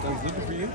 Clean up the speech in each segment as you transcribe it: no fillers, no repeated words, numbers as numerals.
Sounds looking for you.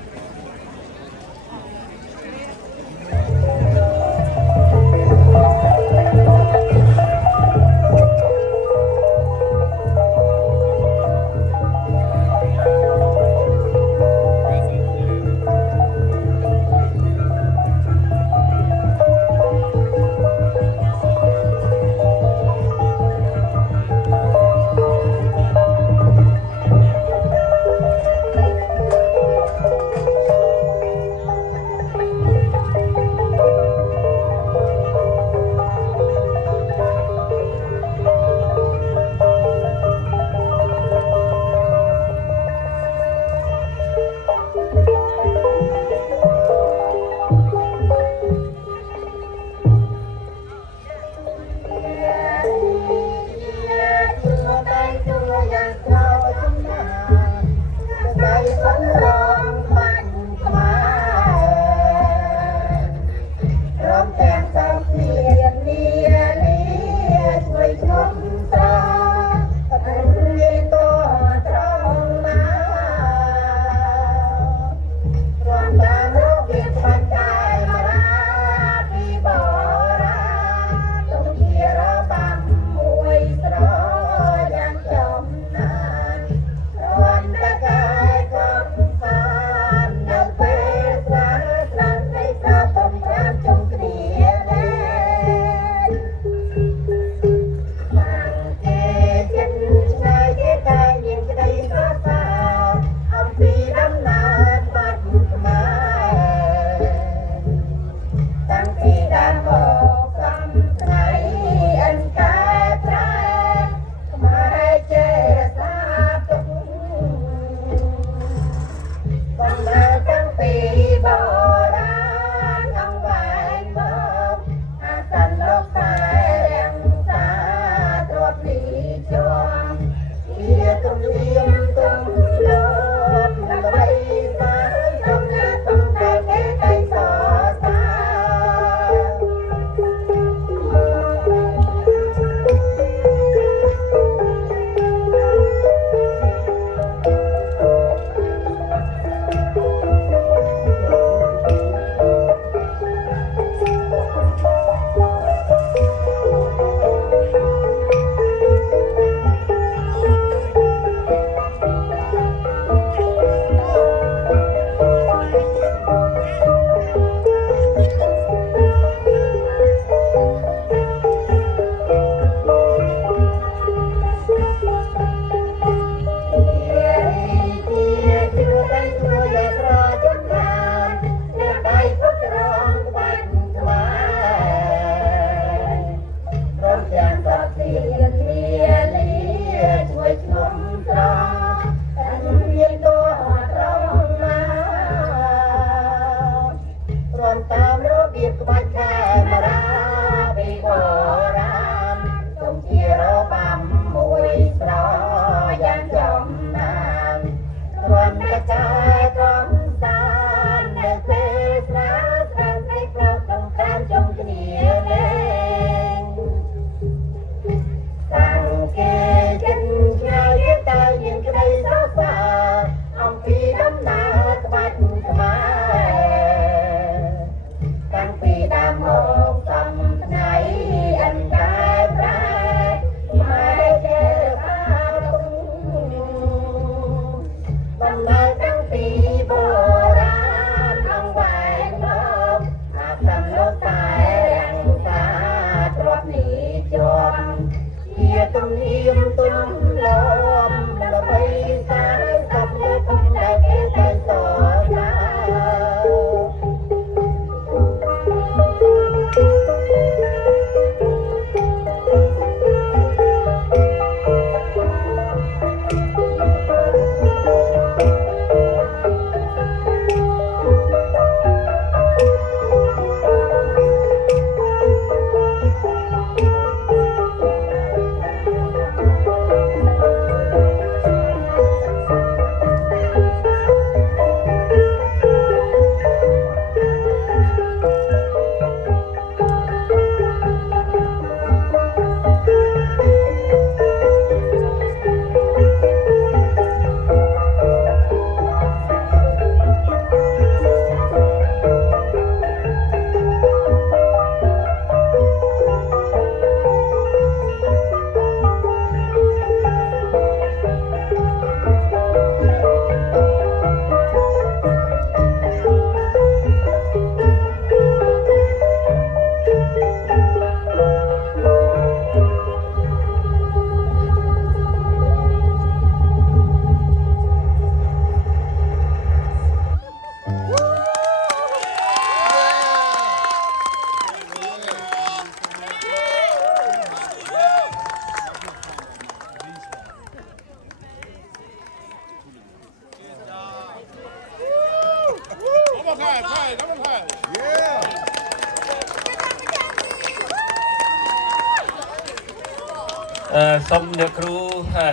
សូមអ្នកគ្រូ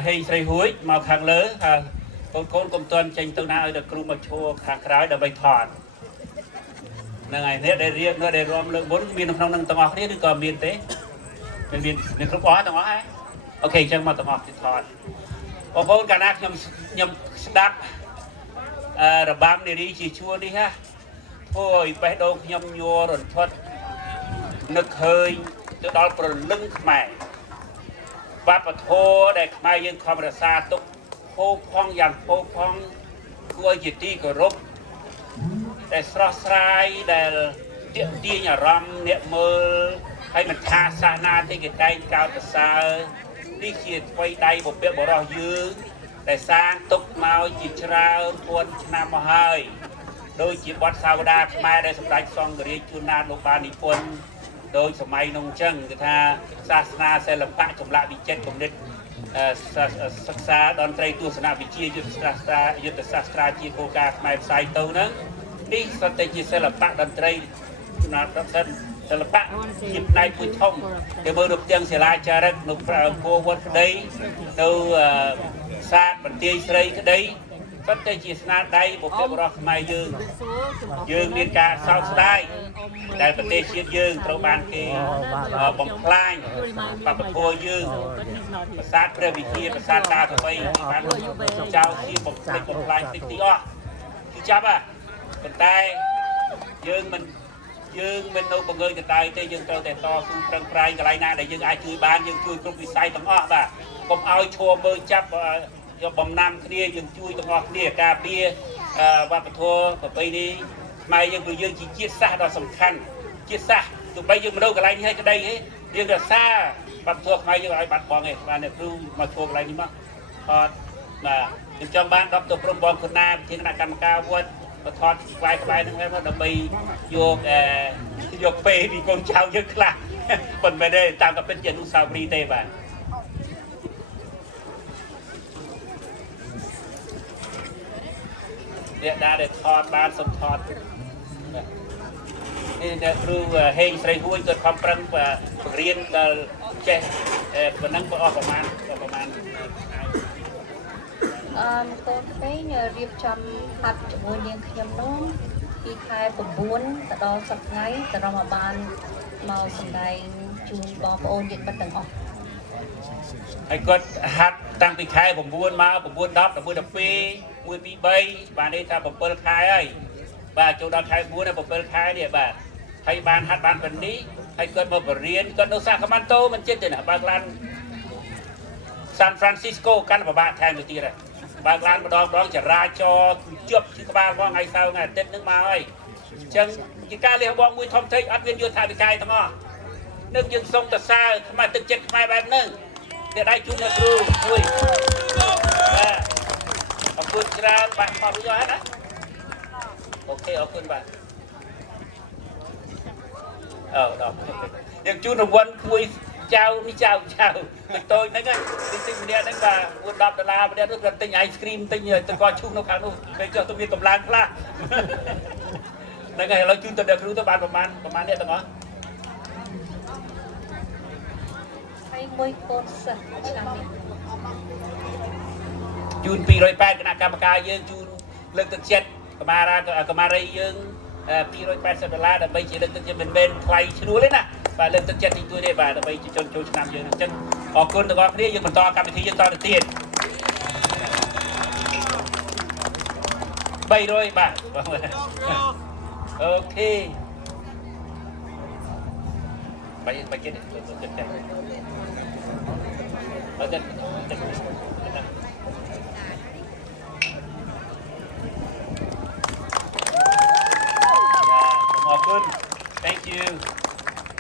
ហេងស្រីហួយមកខាងលើកូនកុំទាន់ចេញទៅណាឲ្យអ្នកគ្រូមកឈរខាងក្រោយដើម្បីថតហ្នឹងហើយនេះដែលរៀបនៅដែលរួមលើកមុនមានក្នុងនឹងទាំងអស់គ្នាឬក៏មានទេមានគ្រប់អស់ទាំងអស់ហ៎អូខេអញ្ចឹងមកទាំងអស់ទីថតបងប្អូនកាលណាខ្ញុំស្ដាប់របាំនារីជាជួរនេះហ่ะធ្វើឲ្យបេះដូងខ្ញុំញ័ររន្ធត់នឹកឃើញទៅដល់ប្រលឹងខ្មែរវប្បធម៌ដែលខ្មែរយើងខំរក្សាទុកផូរផង់យ៉ាងផូរផង់គួរជាទីគោរពតែស្រស់ស្រាយដែលទាក់ទាញអារម្មណ៍អ្នកមើលហើយមិនថាសាសនាទេគេតែងកោតសរសើរនេះជាថ្មីដៃបុព្វបុរសយើងដែលសាងទុកមកជាច្រើនពាន់ឆ្នាំមកហើយដូចជាបទសាវតាខ្មែរដែលសម្ដេចសង្ឃរាជជួនណាតលោកបាននិពន្ធដោយសម័យនោះអញ្ចឹងគឺថាសាសនាសិល្បៈចម្លាក់វិចិត្រគំនិតសិក្សាតន្ត្រីទស្សនវិជ្ជាយុទ្ធសាស្ត្រាជាគោលការណ៍ខ្មែរផ្សាយទៅហ្នឹងនេះសុទ្ធតែជាសិល្បៈតន្ត្រីណាត់សិល្បៈជាផ្នែកមួយធំដែលមើលរូបទាំងសិលាចារឹកនៅអង្គរវត្តក្តីនៅសាទបន្ទាយស្រីក្តីសុទ្ធតែជាស្នាដៃបុព្វបុរសខ្មែរយើងមានការសោកស្ដាយដែលប្រទេសជាតិយើងត្រូវបានគេបំផ្លាញបព្វធម៌យើងប្រាសាទព្រះវិហារប្រាសាទតាថ្មីបានចោលជាបំផ្លាញតិចទីអស់គឺចាប់ប៉ុន្តែយើងមិននៅបង្កើយកតៅទេយើងត្រូវតែតស៊ូប្រឹងប្រែងកន្លែងណាដែលយើងអាចជួយបានយើងជួយគ្រប់វិស័យទាំងអស់បាទកុំឲ្យឈរមើលចាប់យកបំណាំគ្នាយើងជួយទាំងអស់គ្នាការពារវប្បធម៌ប្រពៃណីខ្មែរយើងគឺយើងជាជាតិសាសន៍ដ៏សំខាន់ជាតិសាសន៍ទោះបីយើងមិននៅកន្លែងនេះឲ្យក្តីទេយើងរក្សាវប្បធម៌ខ្មែរយើងឲ្យបាត់បង់ទេបានអ្នកគ្រូមកធ្វើកន្លែងនេះមកអត់បាទខ្ញុំចង់បានដរព្រំបងខុនណាវិធានគណៈកម្មការវត្តមកថតក្បែរហ្នឹងហើយមកដើម្បីយកពេលពីកូនចៅយើងខ្លះមិនមែនទេតាមតែពិតជាអនុស្សាវរីយ៍ទេបាទអ្នកដែលថតបានសុំថតនេះអ្នកគ្រូហេងស្រីហួយគាត់ខំប្រឹងបង្រៀនដល់ចេះប៉ុណ្ណឹងក៏អស់ប្រហែលកូនពេញរៀបចំហាត់ជាមួយនាងខ្ញុំនោះពីខែ9ទៅដល់សប្តាហ៍ថ្ងៃទៅរំបានមកសម្ដែងជូនបងប្អូនញាតិមិត្តទាំងអស់ហើយគាត់ហាត់តាំងពីខែ9មក9 10 11 12 1 2 3បាននេះថា7ខែហើយបាទចូលដល់ខែ4ដល់7ខែនេះបាទហើយបានហាត់បានប៉ុណ្នេះហើយគាត់មកបរៀនគាត់នៅសាកាម៉ាន់តូមិនចិត្តទេណាបើកឡានសានហ្វ្រាន់ស៊ីស្កូកាន់ពិបាកថែមទៅទៀតហើយបើកឡានម្ដងចរាចរណ៍ជាប់ជាក្បាលផងថ្ងៃសៅរ៍ថ្ងៃអាទិត្យនឹងមកហើយអញ្ចឹងជាការលះបង់មួយធំធេងអត់មានយុទ្ធសាស្ត្រវិកាយទាំងអស់នឹងយើងសុំតសើខ្មែរទឹកចិត្តខ្មែរបែបហ្នឹងអ្នកដៃជួនអ្នកគ្រូមួយបាទអរគុណច្រើនបាទខំយកណាអូខេអរគុណបាទដល់យើងជូនរង្វាន់មួយចៅនេះចៅតូចហ្នឹងទិញម្នាក់ហ្នឹងបាទ$10ម្នាក់នោះគាត់ទិញអាយស្គ្រីមទិញទៅកឈូសនៅខាងនោះពេលចុះទៅមានកម្លាំងខ្លះហ្នឹងហើយឥឡូវជូនទៅអ្នកគ្រូទៅបានប្រហែលអ្នកទាំងអស់ហើយមួយកូនសិស្សឆ្នាំនេះជូន280គណៈកម្មការយើងជូនលើកទឹកចិត្តកម្មារីយើង$280ដើម្បីជាលើកទឹកចិត្តមិនមែនថ្លៃឈ្នួលទេណាបាទលើកទឹកចិត្តទីទួយទេបាទដើម្បីជន់ចូលឆ្នាំយើងអញ្ចឹងអរគុណទាំងអស់គ្នាយើងបន្តកម្មវិធីយើងតទៅទៀត300បាទអូខេបាយចិត្តទៅចិត្តតែ